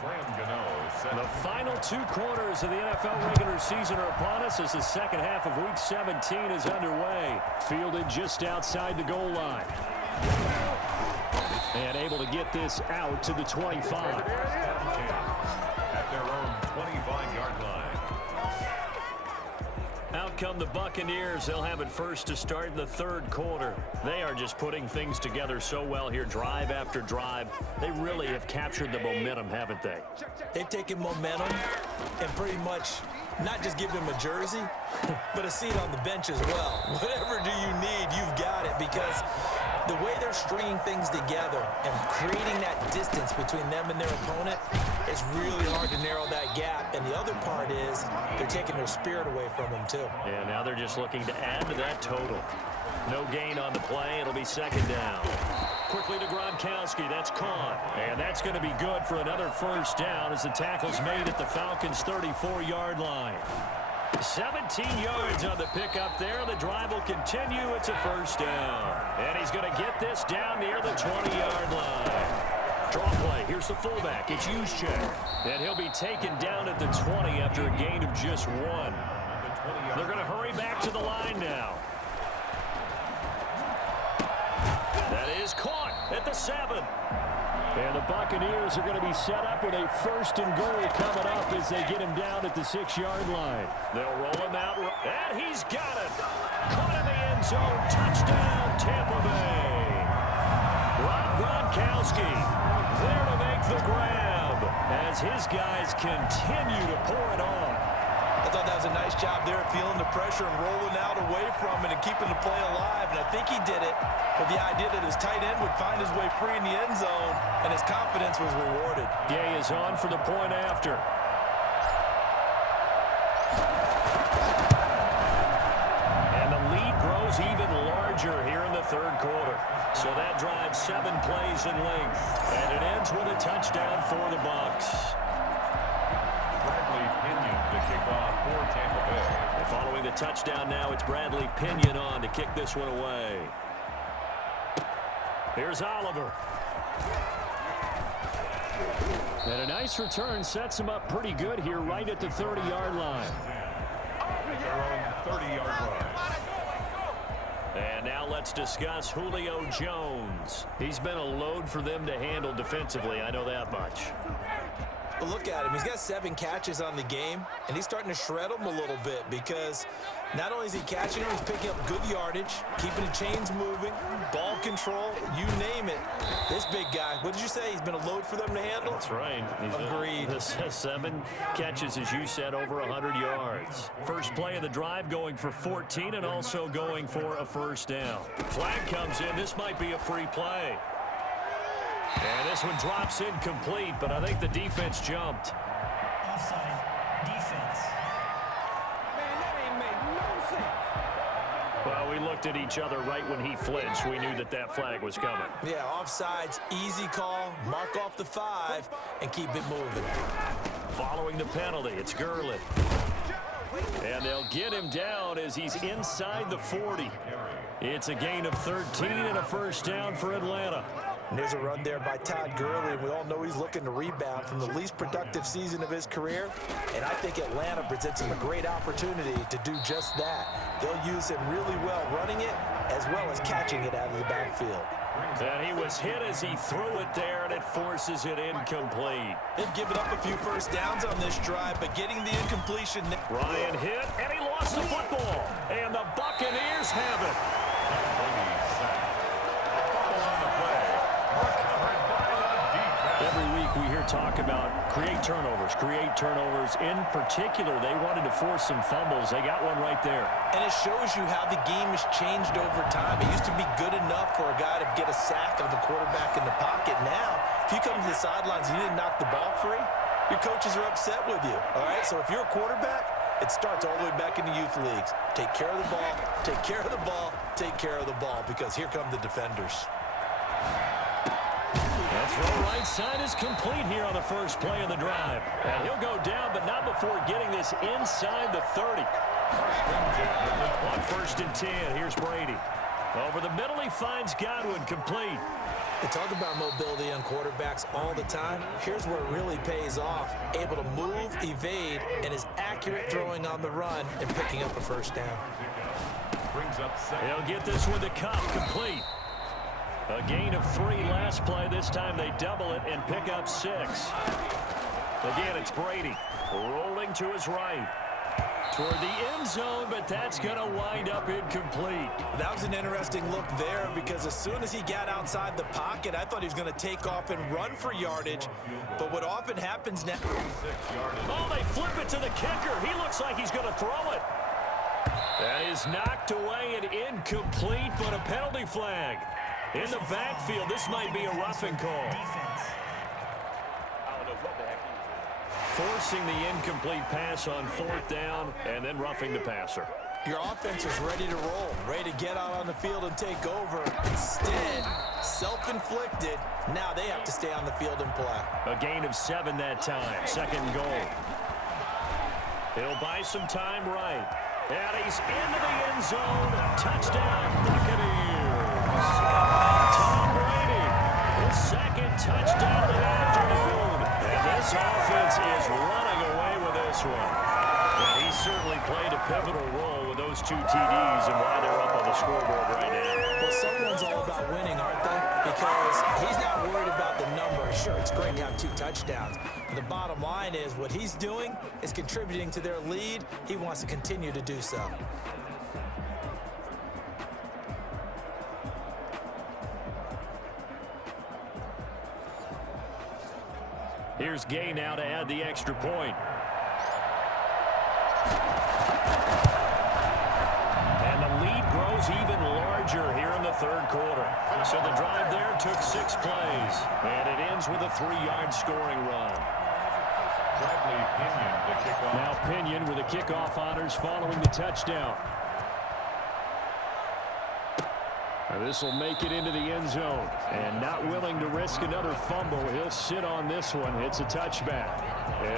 The final 2 quarters of the NFL regular season are upon us as the second half of Week 17 is underway. Fielded just outside the goal line. And able to get this out to the 25. At their own 25-yard line. Out come the Buccaneers. They'll have it first to start in the 3rd quarter. They are just putting things together so well here, drive after drive. They really have captured the momentum, haven't they? They've taken momentum and pretty much not just give them a jersey, but a seat on the bench as well. Whatever do you need, you've got it, because the way they're stringing things together and creating that distance between them and their opponent, it's really hard to narrow that gap. And the other part is they're taking their spirit away from them, too. Yeah, now they're just looking to add to that total. No gain on the play. It'll be 2nd down. Quickly to Gronkowski. That's caught. And that's going to be good for another 1st down as the tackle's made at the Falcons' 34-yard line. 17 yards on the pickup there. The drive will continue. It's a 1st down. And he's going to get this down near the 20-yard line. Draw play. Here's the fullback. It's Juszczyk. And he'll be taken down at the 20 after a gain of just 1. They're going to hurry back to the line now. That is caught at the 7. And the Buccaneers are going to be set up with a 1st and goal coming up as they get him down at the 6-yard line. They'll roll him out, and he's got it. Caught in the end zone. Touchdown, Tampa Bay. Rob Gronkowski there to make the grab as his guys continue to pour it on. I thought that was a nice job there, feeling the pressure and rolling out away from it and keeping the play alive. And I think he did it with the idea that his tight end would find his way free in the end zone, and his confidence was rewarded. Gay is on for the point after. And the lead grows even larger here in the 3rd quarter. So that drives 7 plays in length. And it ends with a touchdown for the Bucs. Bradley Pinion to kick off for Tampa Bay. And following the touchdown now, it's Bradley Pinion on to kick this one away. Here's Oliver. And a nice return sets him up pretty good here right at the 30-yard line. Their own 30-yard line. And now let's discuss Julio Jones. He's been a load for them to handle defensively, I know that much. But look at him. He's got 7 catches on the game, and he's starting to shred them a little bit because not only is he catching them, he's picking up good yardage, keeping the chains moving, ball control, you name it. This big guy, what did you say? He's been a load for them to handle? That's right. Agreed. 7 catches, as you said, over 100 yards. First play of the drive going for 14 and also going for a 1st down. Flag comes in. This might be a free play. And this one drops incomplete, but I think the defense jumped. Offside. Defense. Man, that ain't make no sense. Well, we looked at each other right when he flinched. We knew that that flag was coming. Yeah, offsides, easy call, mark off the 5, and keep it moving. Following the penalty, it's Gurley. And they'll get him down as he's inside the 40. It's a gain of 13 and a 1st down for Atlanta. And there's a run there by Todd Gurley, and we all know he's looking to rebound from the least productive season of his career. And I think Atlanta presents him a great opportunity to do just that. They'll use him really well running it as well as catching it out of the backfield. And he was hit as he threw it there, and it forces it incomplete. They've given up a few 1st downs on this drive, but getting the incompletion. Ryan hit, and he lost the football. And the Buccaneers have it. Every week we hear talk about create turnovers. In particular, they wanted to force some fumbles. They got one right there. And it shows you how the game has changed over time. It used to be good enough for a guy to get a sack of the quarterback in the pocket. Now, if you come to the sidelines and you didn't knock the ball free, your coaches are upset with you. All right, so if you're a quarterback, it starts all the way back in the youth leagues. Take care of the ball, take care of the ball, take care of the ball, because here come the defenders. That throw right side is complete here on the first play of the drive. And he'll go down, but not before getting this inside the 30. On 1st and 10, here's Brady. Over the middle, he finds Godwin complete. They talk about mobility on quarterbacks all the time. Here's where it really pays off. Able to move, evade, and is accurate throwing on the run and picking up a first down. Brings up second. They'll get this one to Kupp, complete. A gain of 3 last play. This time they double it and pick up 6. Again, it's Brady rolling to his right toward the end zone, but that's going to wind up incomplete. That was an interesting look there because as soon as he got outside the pocket, I thought he was going to take off and run for yardage. But what often happens now... Oh, they flip it to the kicker. He looks like he's going to throw it. That is knocked away and incomplete, but a penalty flag. In the backfield, this might be a roughing call. Defense. Forcing the incomplete pass on 4th down and then roughing the passer. Your offense is ready to roll, ready to get out on the field and take over. Instead, self-inflicted, now they have to stay on the field and play. A gain of 7 that time, 2nd and goal. He'll buy some time right. And he's into the end zone. Touchdown, Buccaneers. Tom Brady, his 2nd touchdown of the afternoon. And this offense is running away with this one. And he certainly played a pivotal role with those 2 TDs and why they're up on the scoreboard right now. Well, someone's all about winning, aren't they? Because he's not worried about the number. Sure, it's great to have 2 touchdowns. But the bottom line is what he's doing is contributing to their lead. He wants to continue to do so. Here's Gay now to add the extra point. And the lead grows even larger here in the 3rd quarter. So the drive there took 6 plays. And it ends with a 3-yard scoring run. Bradley Pinion to kick off. Now Pinion with the kickoff honors following the touchdown. This will make it into the end zone. And not willing to risk another fumble, he'll sit on this one. It's a touchback.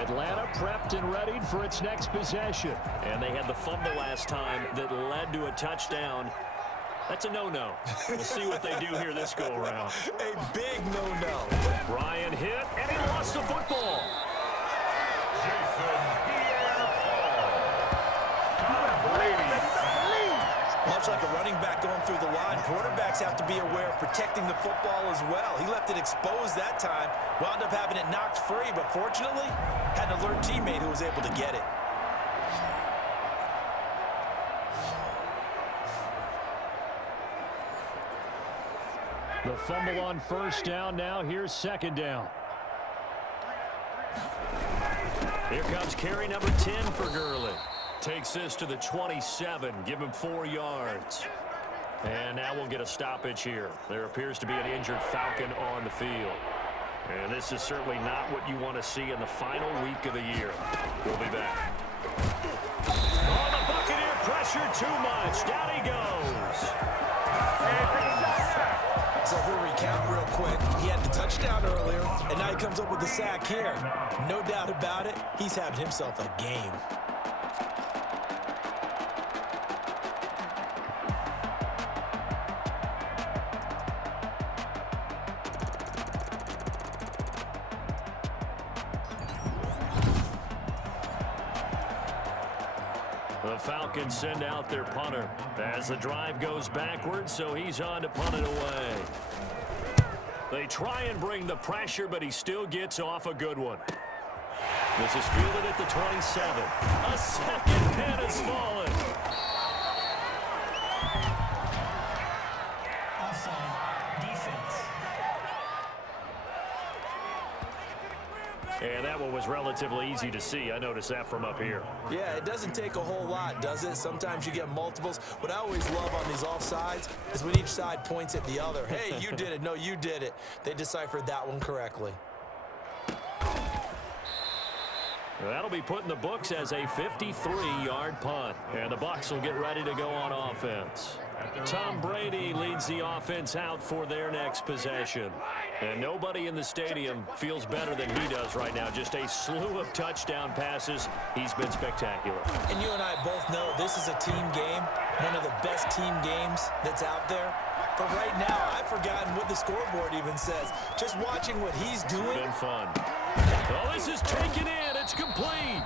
Atlanta prepped and readied for its next possession. And they had the fumble last time that led to a touchdown. That's a no-no. We'll see what they do here this go-around. A big no-no. Ryan hit, and he lost the football. Jason Pierre-Paul. Much like a running back going through the line, quarterbacks have to be aware of protecting the football as well. He left it exposed that time, wound up having it knocked free, but fortunately, had an alert teammate who was able to get it. The fumble on 1st down now. Here's 2nd down. Here comes carry number 10 for Gurley. Takes this to the 27. Give him 4 yards. And now we'll get a stoppage here. There appears to be an injured Falcon on the field. And this is certainly not what you want to see in the final week of the year. We'll be back. Oh, the Buccaneer pressure too much. Down he goes. So if we recount real quick, he had the touchdown earlier, and now he comes up with the sack here. No doubt about it, he's having himself a game. The Falcons send out their punter as the drive goes backwards, so he's on to punt it away. They try and bring the pressure, but he still gets off a good one. This is fielded at the 27. A 2nd pin has fallen. Offside. Defense. And that one was relatively easy to see. I noticed that from up here. Yeah, it doesn't take a whole lot, does it? Sometimes you get multiples. What I always love on these offsides is when each side points at the other. Hey, you did it. No, you did it. They deciphered that one correctly. That'll be put in the books as a 53-yard punt. And the Bucs will get ready to go on offense. Tom Brady leads the offense out for their next possession. And nobody in the stadium feels better than he does right now. Just a slew of touchdown passes. He's been spectacular. And you and I both know this is a team game, one of the best team games that's out there. But right now, I've forgotten what the scoreboard even says. Just watching what he's doing. Been fun. Oh, this is taken in. It's complete.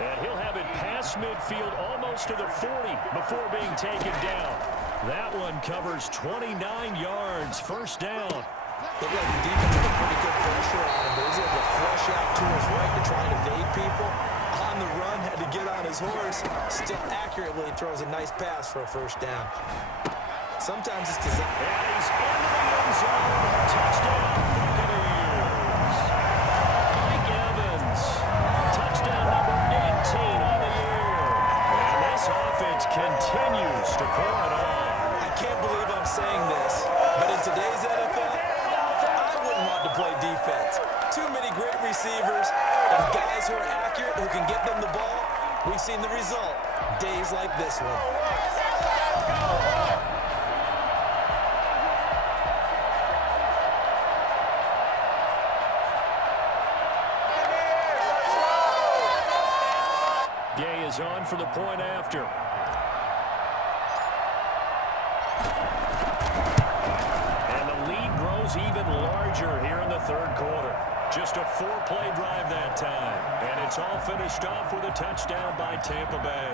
And he'll have it past midfield almost to the 40 before being taken down. That one covers 29 yards. First down. Looked like the defense had pretty good pressure on him, but he's able to flush out to his right to try and evade people. On the run, had to get on his horse. Still accurately throws a nice pass for a first down. Sometimes it's designed. And he's into the end zone. Touchdown, Buccaneers. Mike Evans. Touchdown number 18 on the year. And this offense continues to pour it on. I can't believe I'm saying this, but in today's NFL, I wouldn't want to play defense. Too many great receivers and guys who are accurate who can get them the ball. We've seen the result. Days like this one. Gay is on for the point after. And the lead grows even larger here in the third quarter. Just a 4-play drive that time. And it's all finished off with a touchdown by Tampa Bay.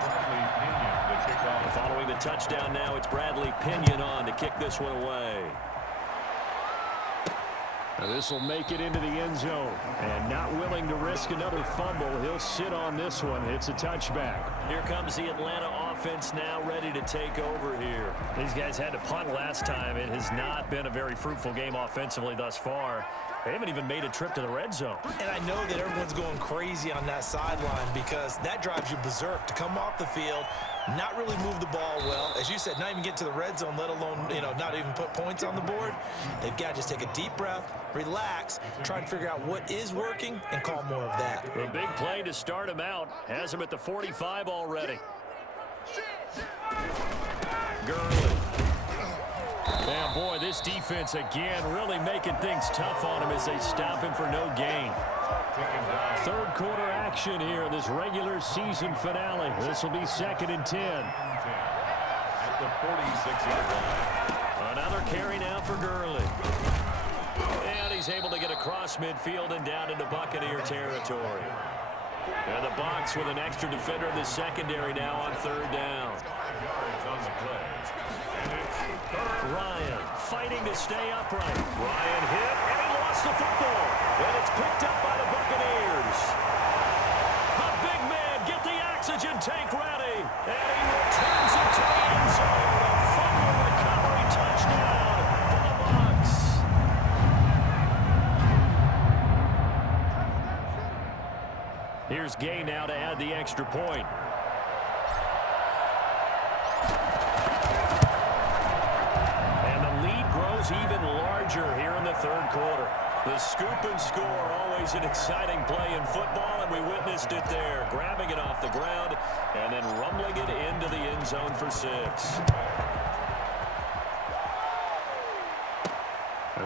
Bradley Pinion to kick off. Following the touchdown now, it's Bradley Pinion on to kick this one away. This will make it into the end zone. And not willing to risk another fumble, he'll sit on this one. It's a touchback. Here comes the Atlanta offense now ready to take over here. These guys had to punt last time. It has not been a very fruitful game offensively thus far. They haven't even made a trip to the red zone. And I know that everyone's going crazy on that sideline because that drives you berserk to come off the field, not really move the ball well. As you said, not even get to the red zone, let alone, not even put points on the board. They've got to just take a deep breath, relax, try and figure out what is working and call more of that. A big play to start him out. Has him at the 45 already. Gurley. Man, boy, this defense again really making things tough on him as they stop him for no gain. Third quarter action here in this regular season finale. This will be 2nd and 10. At the 46-yard line. Another carry now for Gurley. And he's able to get across midfield and down into Buccaneer territory. And the box with an extra defender in the secondary now on 3rd down. Yards on the play. Ryan fighting to stay upright. Ryan hit, and he lost the football. And it's picked up by the Buccaneers. The big man, get the oxygen tank ready. And he returns it to the end zone. A fumble recovery touchdown for the Bucs. Here's Gay now to add the extra point. Even larger here in the third quarter. The scoop and score, always an exciting play in football, and we witnessed it there. Grabbing it off the ground and then rumbling it into the end zone for 6.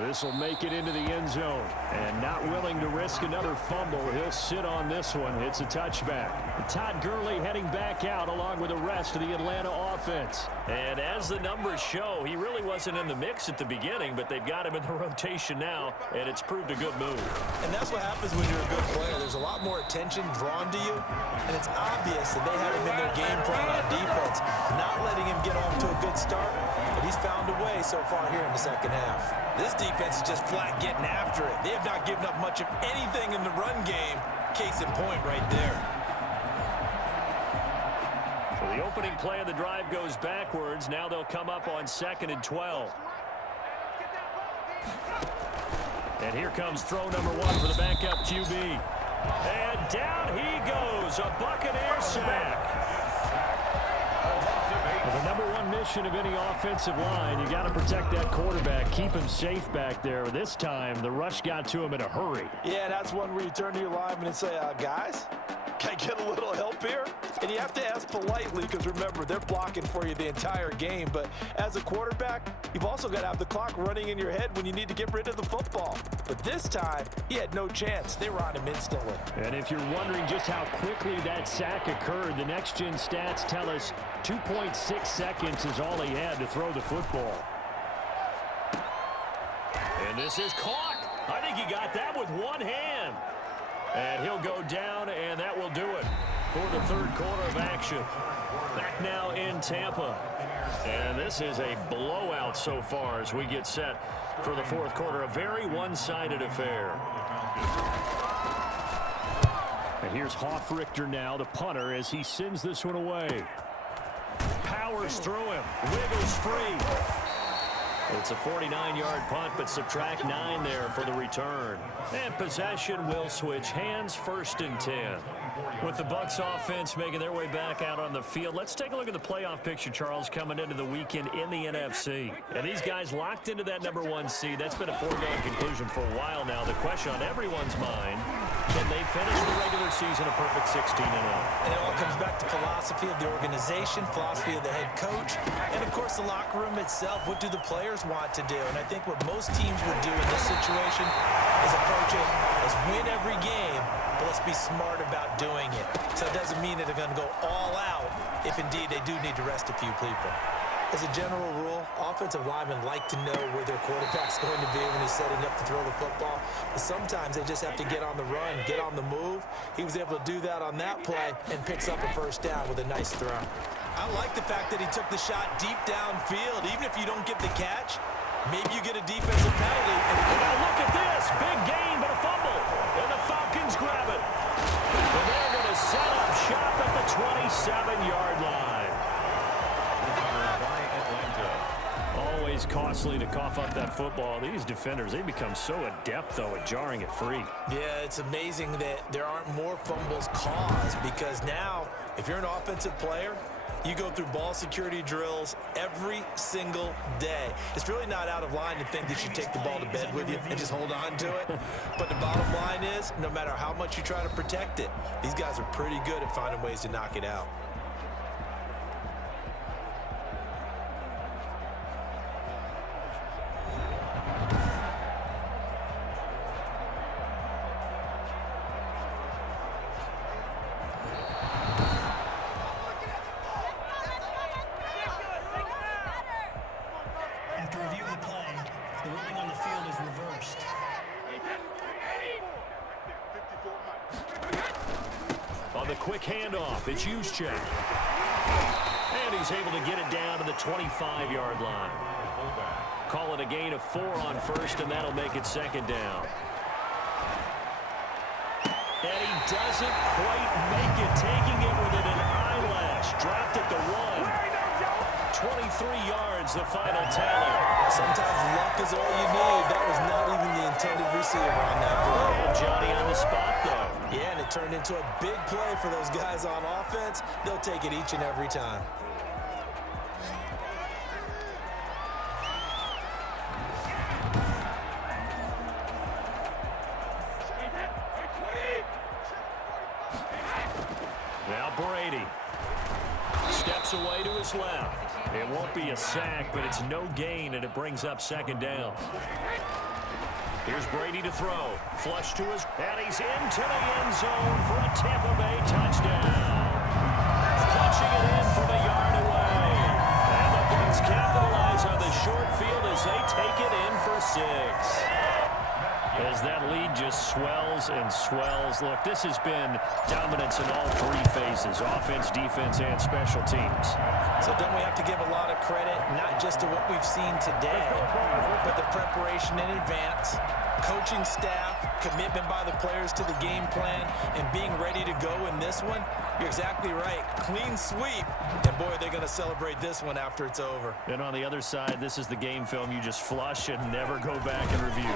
This will make it into the end zone. And not willing to risk another fumble, he'll sit on this one. It's a touchback. Todd Gurley heading back out along with the rest of the Atlanta offense. And as the numbers show, he really wasn't in the mix at the beginning, but they've got him in the rotation now, and it's proved a good move. And that's what happens when you're a good player. There's a lot more attention drawn to you, and it's obvious that they had him in their game plan on defense, not letting him get off to a good start, but he's found a way so far here in the second half. This defense is just flat getting after it. They have not given up much of anything in the run game. Case in point right there. So the opening play of the drive goes backwards. Now they'll come up on 2nd and 12. And here comes throw number 1 for the backup QB. And down he goes. A Buccaneer sack. Well, the number 1 mission of any offensive line, you got to protect that quarterback, keep him safe back there. This time, the rush got to him in a hurry. Yeah, that's one where you turn to your lineman and say, guys, can I get a little help here? And you have to ask politely because, remember, they're blocking for you the entire game. But as a quarterback, you've also got to have the clock running in your head when you need to get rid of the football. But this time, he had no chance. They were on him instantly. And if you're wondering just how quickly that sack occurred, the next-gen stats tell us 2.6 seconds is all he had to throw the football. And this is caught. I think he got that with one hand. And he'll go down, and that will do it for the third quarter of action. Back now in Tampa. And this is a blowout so far as we get set for the fourth quarter. A very one-sided affair. And here's Hofrichter now, the punter, as he sends this one away. Powers through him. Wiggles free. It's a 49-yard punt, but subtract 9 there for the return. And possession will switch hands, 1st and 10. With the Bucs offense making their way back out on the field, let's take a look at the playoff picture, Charles, coming into the weekend in the NFC. And these guys locked into that #1 seed. That's been a foregone conclusion for a while now. The question on everyone's mind, can they finish the regular season a perfect 16-0? And it all comes back to philosophy of the organization, philosophy of the head coach, and, of course, the locker room itself. What do the players want to do? And I think what most teams would do in this situation is approach it as win every game, but let's be smart about doing it. So it doesn't mean that they're going to go all out if, indeed, they do need to rest a few people. As a general rule, offensive linemen like to know where their quarterback's going to be when he's setting up to throw the football. But sometimes they just have to get on the run, get on the move. He was able to do that on that play and picks up a 1st down with a nice throw. I like the fact that he took the shot deep downfield. Even if you don't get the catch, maybe you get a defensive penalty. And now look at this. Big gain, but a fumble. And the Falcons grab it. And they're going to set up shop at the 27-yard line. Always costly to cough up that football. These defenders, they become so adept, though, at jarring it free. Yeah, it's amazing that there aren't more fumbles caused, because now, if you're an offensive player, you go through ball security drills every single day. It's really not out of line to think that you take the ball to bed with you and just hold on to it. But the bottom line is, no matter how much you try to protect it, these guys are pretty good at finding ways to knock it out. After review of the play, the ruling on the field is reversed. On the quick handoff, it's Juszczyk. And he's able to get it down to the 25-yard line. Call it a gain of 4 on 1st, and that'll make it 2nd down. And he doesn't quite make it, taking it within an eyelash. Dropped it to 1. 23 yards, the final tally. Sometimes luck is all you need. That was not even the intended receiver on that play. Johnny on the spot, though. Yeah, and it turned into a big play for those guys on offense. They'll take it each and every time. Now Brady steps away to his left. It won't be a sack, but it's no gain, and it brings up 2nd down. Here's Brady to throw. Flush to his, and he's into the end zone for a Tampa Bay touchdown. Punching it in from a yard away. And the Bucs capitalize on the short field as they take it in for 6. As that lead just swells and swells. Look, this has been dominance in all 3 phases, offense, defense, and special teams. So don't we have to give a lot of credit, not just to what we've seen today, but the preparation in advance, coaching staff, commitment by the players to the game plan, and being ready to go in this one? You're exactly right. Clean sweep. And, boy, they're going to celebrate this one after it's over. And on the other side, this is the game film you just flush and never go back and review.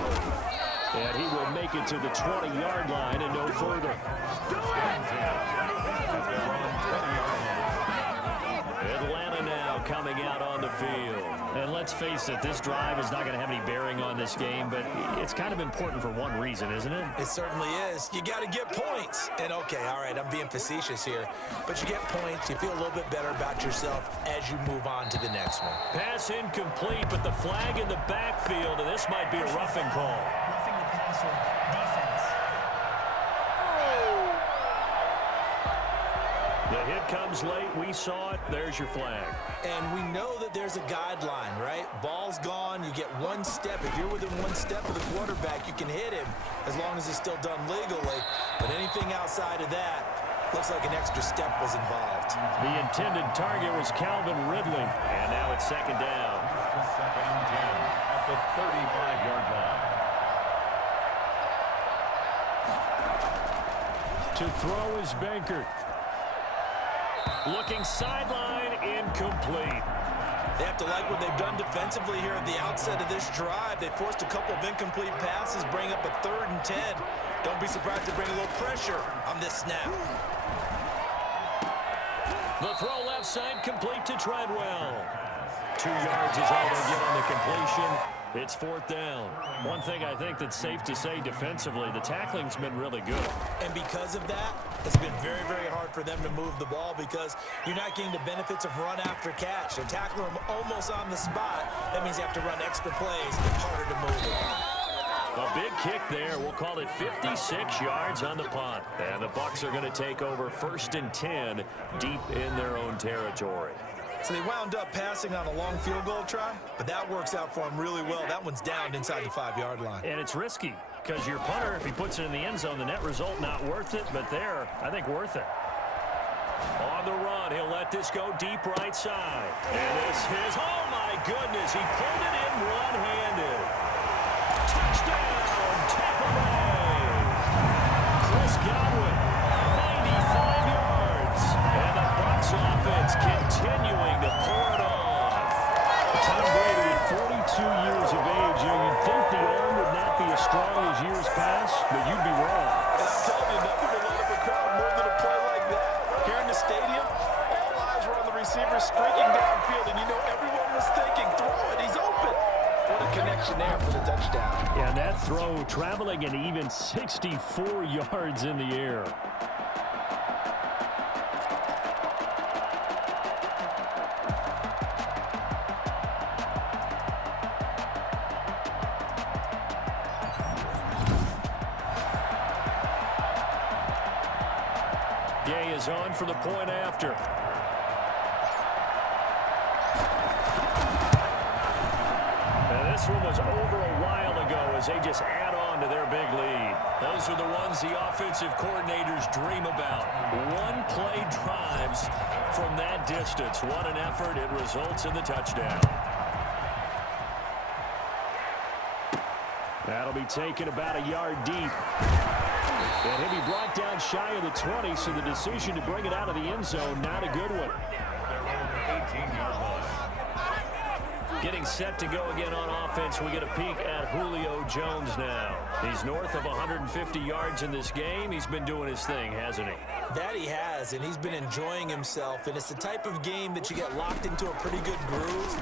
And he will make it to the 20-yard line and no further. Atlanta now coming out on the field. And let's face it, this drive is not going to have any bearing on this game, but it's kind of important for one reason, isn't it? It certainly is. You got to get points. And, okay, all right, I'm being facetious here. But you get points. You feel a little bit better about yourself as you move on to the next one. Pass incomplete, but the flag in the backfield, and this might be a roughing call. Roughing the passer, defense. The hit comes late. We saw it. There's your flag. And we know that there's a guideline, right? Ball's gone. You get one step. If you're within one step of the quarterback, you can hit him as long as it's still done legally. But anything outside of that, looks like an extra step was involved. The intended target was Calvin Ridley. And now it's second down. Second and 10 at the 35-yard line. To throw is Baker. Looking sideline, incomplete. They have to like what they've done defensively here at the outset of this drive. They forced a couple of incomplete passes, bring up a 3rd and 10. Don't be surprised to bring a little pressure on this snap. The throw left side, complete to Treadwell. 2 yards is all they get on the completion. It's 4th down. One thing I think that's safe to say defensively, the tackling's been really good. And because of that, it's been very, very hard for them to move the ball because you're not getting the benefits of run after catch. They're tackling them almost on the spot. That means you have to run extra plays. It's harder to move it. A big kick there. We'll call it 56 yards on the punt. And the Bucs are going to take over 1st and 10 deep in their own territory. So they wound up passing on a long field goal try, but that works out for them really well. That one's down inside the 5-yard line. And it's risky because your punter, if he puts it in the end zone, the net result not worth it, but there, I think worth it. On the run, he'll let this go deep right side. And this is, oh my goodness, he pulled it in one-handed. Touchdown, Tampa Bay. Chris Godwin, 95 yards. And the Bucs offense continuing to pour it on. Tom Brady at 42 years of age. You'd think the arm would not be as strong as years past, but you'd be wrong. And I'm telling you, nothing will light up a crowd more than a play like that. Here in the stadium, all eyes were on the receiver streaking downfield, and you know everyone was thinking, throw it, he's open. What a connection there for the touchdown. Yeah, that throw traveling an even 64 yards in the air. Gay is on for the point after. And this one was over a while ago as they just add on to their big lead. Those are the ones the offensive coordinators dream about. One-play drives from that distance. What an effort. It results in the touchdown. That'll be taken about a yard deep. And he'll be brought down shy of the 20, so the decision to bring it out of the end zone, not a good one. They're 18-yard line. Getting set to go again on offense, we get a peek at Julio Jones now. He's north of 150 yards in this game. He's been doing his thing, hasn't he? That he has, and he's been enjoying himself. And it's the type of game that you get locked into a pretty good groove.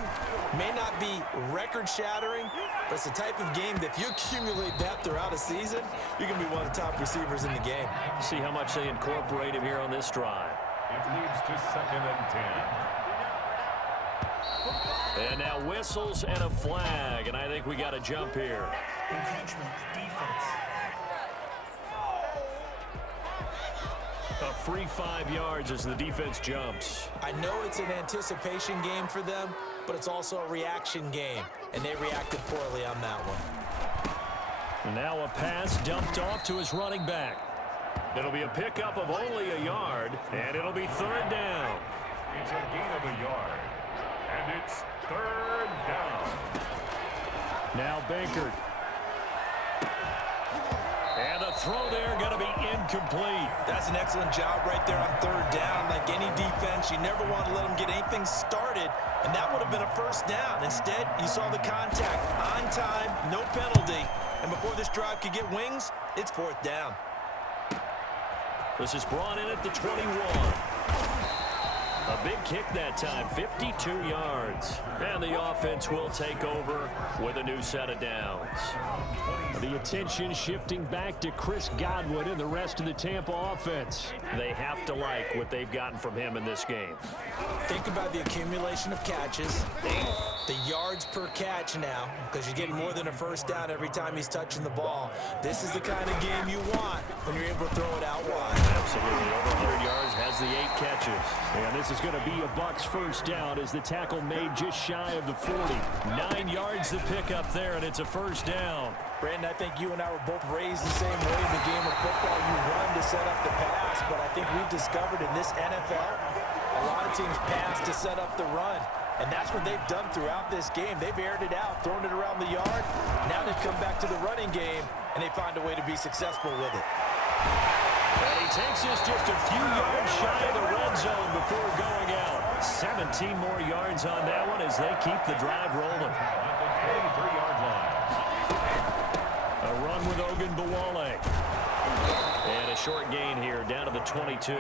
May not be record-shattering, but it's the type of game that if you accumulate that throughout a season, you're going to be one of the top receivers in the game. See how much they incorporate him here on this drive. It leads to 2nd and 10. And now whistles and a flag, and I think we got a jump here. Encroachment, defense. A free 5 yards as the defense jumps. I know it's an anticipation game for them, but it's also a reaction game, and they reacted poorly on that one. Now a pass dumped off to his running back. It'll be a pickup of only a yard, and it'll be 3rd down. It's a gain of a yard. And it's 3rd down. Now Baker. And the throw there going to be incomplete. That's an excellent job right there on 3rd down. Like any defense, you never want to let them get anything started, and that would have been a 1st down. Instead, you saw the contact on time, no penalty, and before this drive could get wings, it's 4th down. This is brought in at the 21. A big kick that time, 52 yards. And the offense will take over with a new set of downs. The attention shifting back to Chris Godwin and the rest of the Tampa offense. They have to like what they've gotten from him in this game. Think about the accumulation of catches, the yards per catch now, because you're getting more than a 1st down every time he's touching the ball. This is the kind of game you want when you're able to throw it out wide. Absolutely. Over 100 yards, has the 8 catches. And this is going to be a Bucs first down as the tackle made just shy of the 40. 9 yards to pick up there, and it's a first down. Brandon, I think you and I were both raised the same way in the game of football. You run to set up the pass, but I think we've discovered in this NFL, a lot of teams pass to set up the run. And that's what they've done throughout this game. They've aired it out, thrown it around the yard. Now they've come back to the running game, and they find a way to be successful with it. And he takes us just a few yards shy of the red zone before going out. 17 more yards on that one as they keep the drive rolling. At the 23-yard line. A run with Ogunbowale. And a short gain here down to the 22.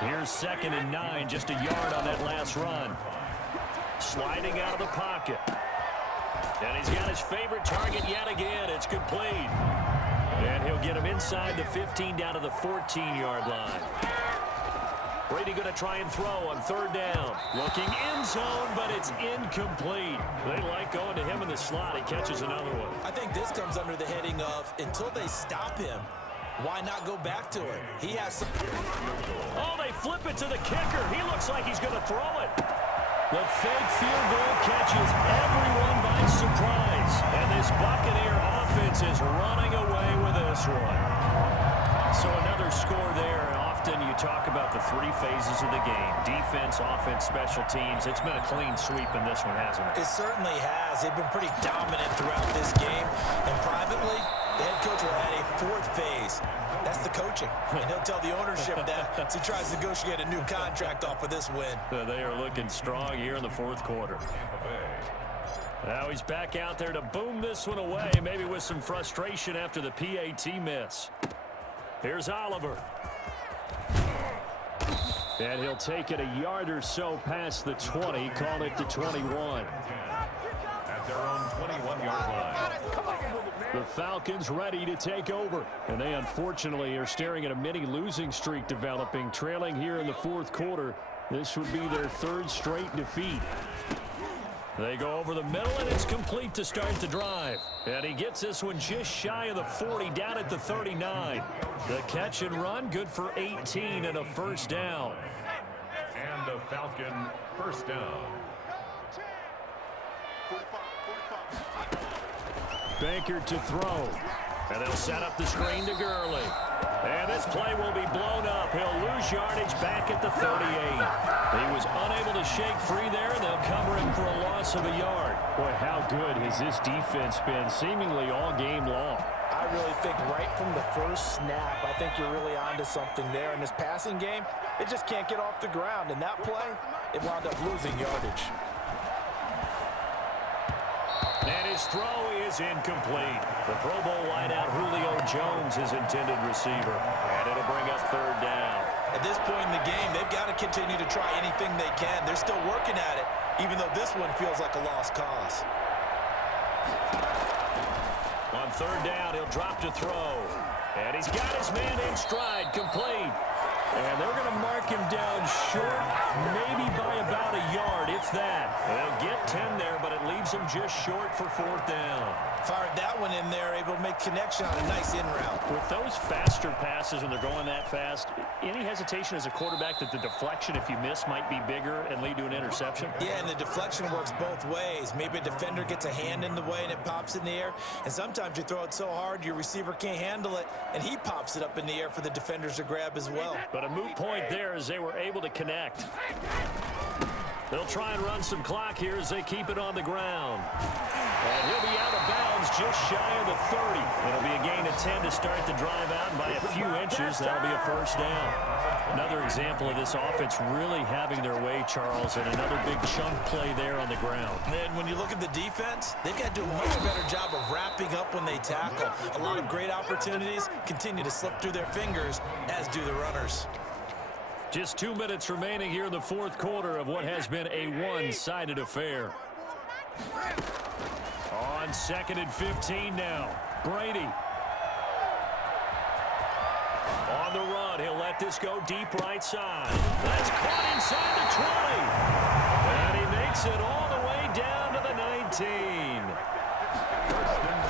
Here's 2nd and 9, just a yard on that last run. Sliding out of the pocket. And he's got his favorite target yet again. It's complete. And he'll get him inside the 15 down to the 14-yard line. Brady going to try and throw on 3rd down. Looking end zone, but it's incomplete. They like going to him in the slot. He catches another one. I think this comes under the heading of until they stop him, why not go back to it? He has some... Oh, they flip it to the kicker. He looks like he's going to throw it. The fake field goal catches everyone by surprise. And this Buccaneer offense is running away with this one. So another score there. Often you talk about the 3 phases of the game. Defense, offense, special teams. It's been a clean sweep in this one, hasn't it? It certainly has. They've been pretty dominant throughout this game. And privately, the head coach will add a 4th phase. That's the coaching. And he'll tell the ownership that as he tries to negotiate a new contract off of this win. They are looking strong here in the 4th quarter. Now he's back out there to boom this one away, maybe with some frustration after the PAT miss. Here's Oliver. And he'll take it a yard or so past the 20, call it the 21. At their own 21-yard line. The Falcons ready to take over. And they unfortunately are staring at a mini losing streak developing, trailing here in the 4th quarter. This would be their 3rd straight defeat. They go over the middle, and it's complete to start the drive. And he gets this one just shy of the 40, down at the 39. The catch and run, good for 18 and a first down. And a Falcon first down. Baker to throw. And they'll set up the screen to Gurley. And this play will be blown up. He'll lose yardage back at the 38. He was unable to shake free there, and they'll cover him for a loss of a yard. Boy, how good has this defense been seemingly all game long? I really think right from the first snap, I think you're really onto something there. In this passing game, it just can't get off the ground. And that play, it wound up losing yardage. And his throw is incomplete. The Pro Bowl wideout Julio Jones, his intended receiver. And it'll bring up 3rd down. At this point in the game, they've got to continue to try anything they can. They're still working at it, even though this one feels like a lost cause. On 3rd down, he'll drop to throw. And he's got his man in stride, complete. And they're going to mark him down short, maybe by about a yard, if that. They'll get 10 there, but it leaves them just short for 4th down. Fired that one in there, able to make connection on a nice in route. With those faster passes when they're going that fast, any hesitation as a quarterback that the deflection, if you miss, might be bigger and lead to an interception? Yeah, and the deflection works both ways. Maybe a defender gets a hand in the way and it pops in the air. And sometimes you throw it so hard your receiver can't handle it, and he pops it up in the air for the defenders to grab as well. But a moot point there as they were able to connect. They'll try and run some clock here as they keep it on the ground. And he'll be out of bounds just shy of the 30. It'll be a gain of 10 to start the drive out, and by a few inches, that'll be a first down. Another example of this offense really having their way, Charles, and another big chunk play there on the ground. And when you look at the defense, they've got to do a much better job of wrapping up when they tackle. A lot of great opportunities continue to slip through their fingers, as do the runners. Just 2 minutes remaining here in the 4th quarter of what has been a one-sided affair. On 2nd and 15 now. Brady. On the run. He'll let this go deep right side. That's caught inside the 20. And he makes it all the way down to the 19.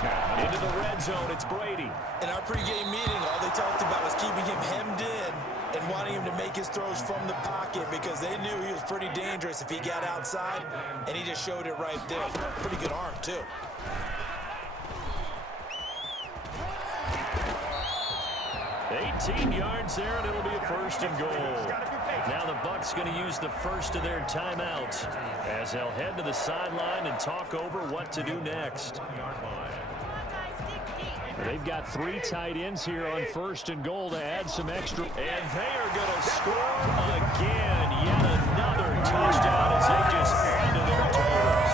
Into the red zone, it's Brady. In our pregame meeting, all they talked about was keeping him hemmed in and wanting him to make his throws from the pocket because they knew he was pretty dangerous if he got outside, and he just showed it right there. Pretty good arm, too. $18 yards there, and it'll be a 1st and goal. Now the Bucs going to use the first of their timeouts as they'll head to the sideline and talk over what to do next. They've got 3 tight ends here on 1st and goal to add some extra. And they are going to score again. Yet another touchdown as they just add to their totals.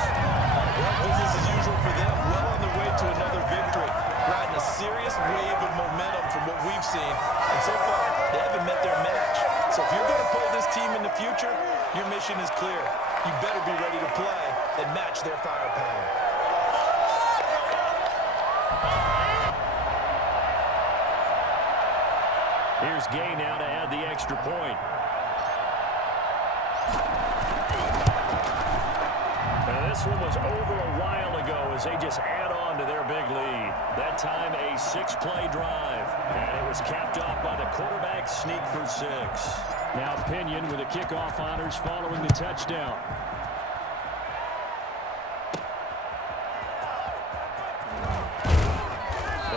Well, business as usual for them. Well on their way to another victory. Riding a serious wave of momentum from what we've seen. And so far, they haven't met their match. So if you're going to play this team in the future, your mission is clear. You better be ready to play and match their firepower. Here's Gay now to add the extra point. Now this one was over a while ago as they just add on to their big lead. That time a 6-play drive. And it was capped off by the quarterback sneak for 6. Now Pinion with the kickoff honors following the touchdown.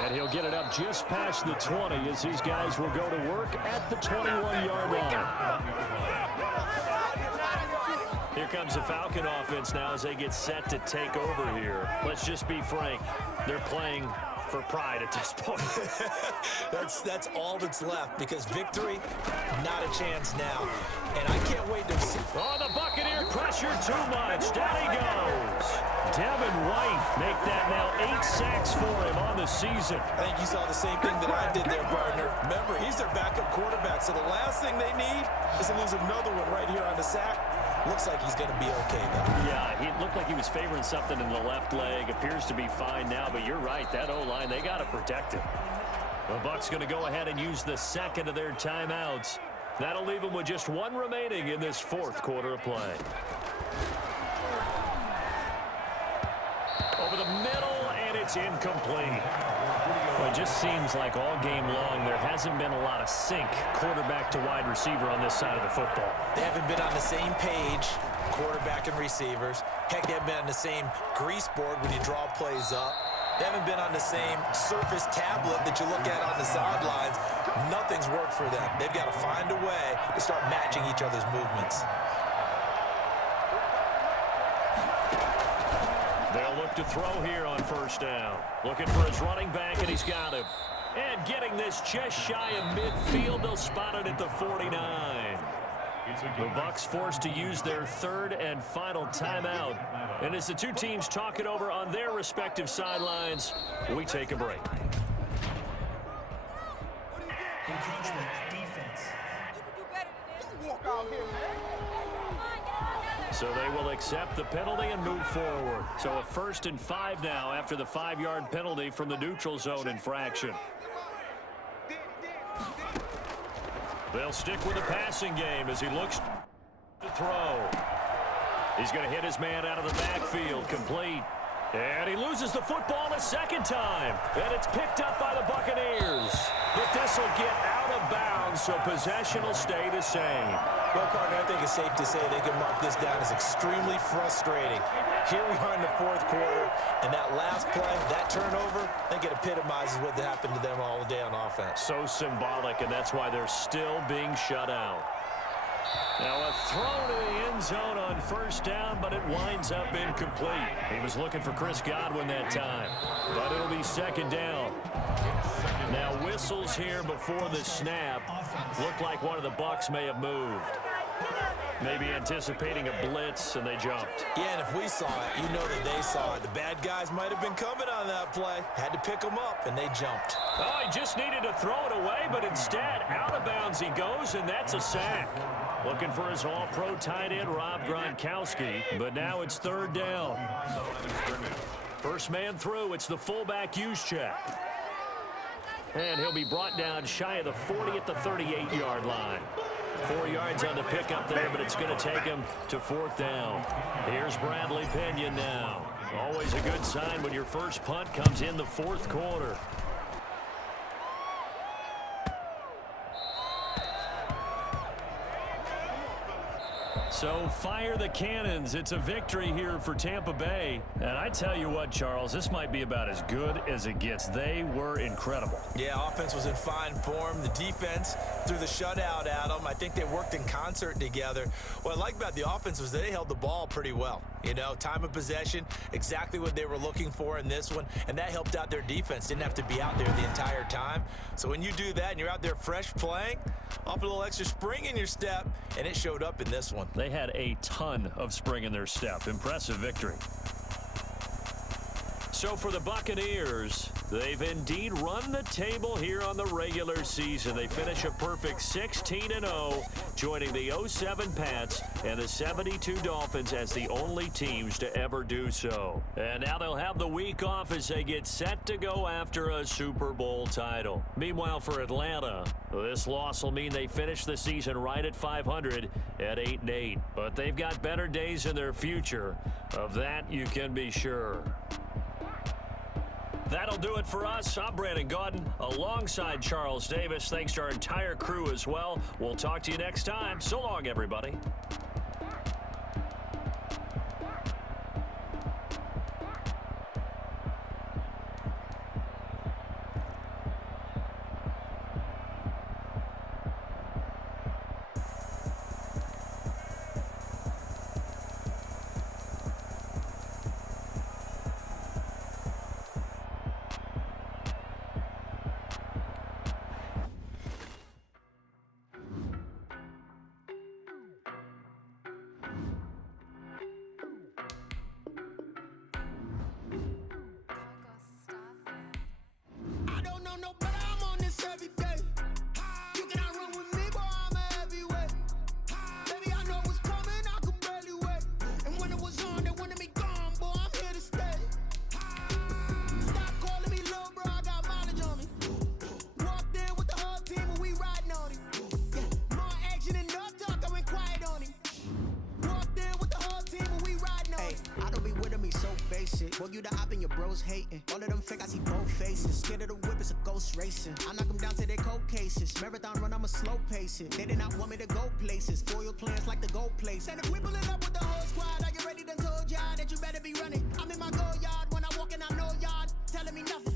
And he'll get it up just past the 20 as these guys will go to work at the 21-yard line. Here comes the Falcon offense now as they get set to take over here. Let's just be frank. They're playing for pride at this point. That's all that's left because victory, not a chance now. And I can't wait to see. Oh, the Buccaneer pressure too much. Down he goes. Devin White make that now 8 sacks for him on the season. I think you saw the same thing that I did there, partner. Remember, he's their backup quarterback, so the last thing they need is to lose another one right here on the sack. Looks like he's going to be okay, though. Yeah, he looked like he was favoring something in the left leg. Appears to be fine now, but you're right. That O-line, they got to protect him. The Bucs going to go ahead and use the second of their timeouts. That'll leave them with just 1 remaining in this 4th quarter of play. Over the middle, and it's incomplete. Well, it just seems like all game long there hasn't been a lot of sync quarterback to wide receiver on this side of the football. They haven't been on the same page, quarterback and receivers. Heck, they haven't been on the same grease board when you draw plays up. They haven't been on the same surface tablet that you look at on the sidelines. Nothing's worked for them. They've got to find a way to start matching each other's movements. They'll look to throw here on 1st down. Looking for his running back, and he's got him. And getting this just shy of midfield, they'll spot it at the 49. The Bucs forced to use their 3rd and final timeout. And as the two teams talk it over on their respective sidelines, we take a break. Encroachment, defense. Walk out here, man. So they will accept the penalty and move forward. So a 1st and 5 now after the 5-yard penalty from the neutral zone infraction. They'll stick with the passing game as he looks to throw. He's going to hit his man out of the backfield, complete. And he loses the football a 2nd time. And it's picked up by the Buccaneers. But this will get out of bounds, so possession will stay the same. Well, partner, I think it's safe to say they can mark this down as extremely frustrating. Here we are in the 4th quarter, and that last play, that turnover, I think it epitomizes what happened to them all day on offense. So symbolic, and that's why they're still being shut out. Now a throw to the end zone on 1st down, but it winds up incomplete. He was looking for Chris Godwin that time, but it'll be 2nd down. Now whistles here before the snap. Looked like one of the Bucs may have moved. Maybe anticipating a blitz, and they jumped. Yeah, and if we saw it, you know that they saw it. The bad guys might have been coming on that play. Had to pick them up, and they jumped. Oh, he just needed to throw it away, but instead, out of bounds he goes, and that's a sack. Looking for his all-pro tight end, Rob Gronkowski, but now it's 3rd down. First man through, it's the fullback Juszczyk. And he'll be brought down shy of the 40 at the 38-yard line. 4 yards on the pickup there, but it's going to take him to 4th down. Here's Bradley Pinion now. Always a good sign when your first punt comes in the fourth quarter. So fire the cannons. It's a victory here for Tampa Bay. And I tell you what, Charles, this might be about as good as it gets. They were incredible. Yeah, offense was in fine form. The defense threw the shutout at them. I think they worked in concert together. What I like about the offense was they held the ball pretty well. You know, time of possession, exactly what they were looking for in this one, and that helped out their defense. Didn't have to be out there the entire time. So when you do that and you're out there fresh playing, off a little extra spring in your step, and it showed up in this one. They had a ton of spring in their step. Impressive victory. So for the Buccaneers, they've indeed run the table here on the regular season. They finish a perfect 16-0, joining the 07 Pats and the 72 Dolphins as the only teams to ever do so. And now they'll have the week off as they get set to go after a Super Bowl title. Meanwhile, for Atlanta, this loss will mean they finish the season right at 500 at 8-8. But they've got better days in their future. Of that, you can be sure. That'll do it for us. I'm Brandon Gaudin alongside Charles Davis. Thanks to our entire crew as well. We'll talk to you next time. So long, everybody. Well, you the op and your bros hating. All of them fake, I see both faces. Scared of the whip, it's a ghost racing. I knock them down to their cold cases. Marathon run, I'ma slow pace it. They did not want me to go places. Foil plans like the gold place. And if we pulling up with the whole squad, are you ready? Done told y'all that you better be running. I'm in my go yard when I walk in, I know y'all telling me nothing.